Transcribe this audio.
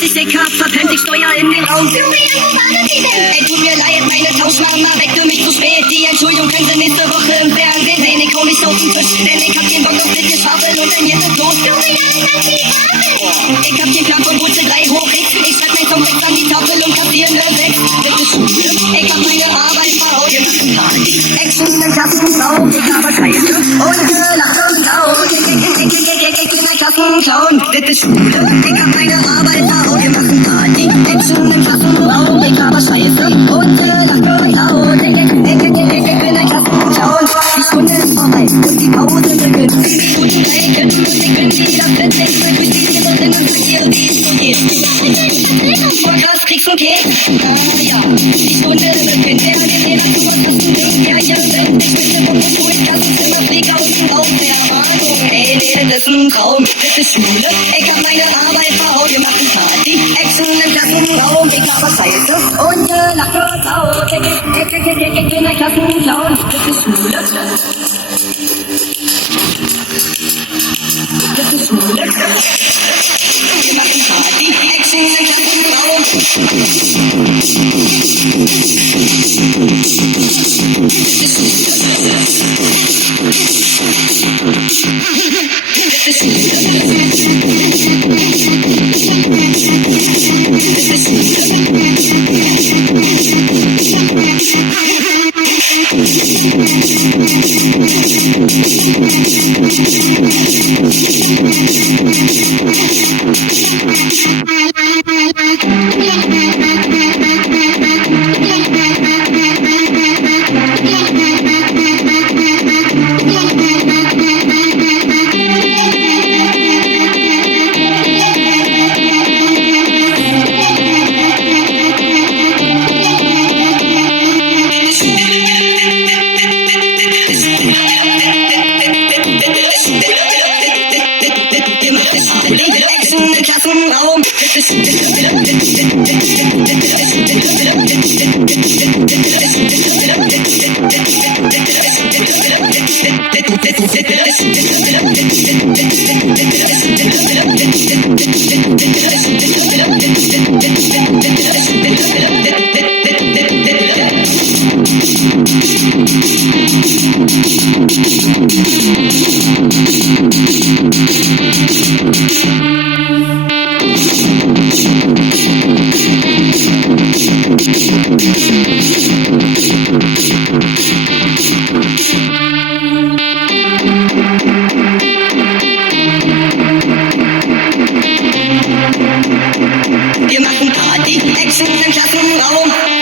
bis ich den Kopf verpennt, ich steuer in den Raum. Ey, tut mir leid, meine Tauschmama weckte mich zu spät. Die Entschuldigung können Sie nächste Woche im Fernsehen sehen. Ich hol mich auf den Tisch, denn ich hab den Bock auf das Geschwafel und dann jetzt ist los. Ich hab den Plan von Wurzel 3 hoch. Ich schreib mein Song fix an die Tafel und kassieren eine 6. Ich hab meine Arbeit verhaut gemacht. Action im Klassenraum, ich hab Scheiße und gelacht und laut. Ich bin ein Klassenclown, das ist Schule. Ich hab meine Arbeit verhaut gemacht. Party, Action im Klassenraum, ich hab Scheiße und gelacht und laut. Ich bin ein Klassenclown. Die Stunde ist vorbei und die Pause beginnt. 10 Minuten reichen und ich bin wieder fit. Ich will durch die Tiere und verliere die Studie. Vorgras kriegst du Keks. Ja, die Stunde beginnt. Der Lehrer, du hast was zu tun. Ja, ich bin der Schulklassenzimmer, flieg aus dem Raum. Erwartung, ey, nee, das ist ein Traum. Das ist Schule. Ich hab meine Arbeit verhaut, wir machen Party. Action im Klassenraum, ich hab Scheiße und lacht und laut. Ich bin ein Klassenclown. Das ist Schule. Das ist Schule. Wir machen Party, Action im Klassenraum. Das ist Klassenraum. Wir machen Party, Action im Klassenraum.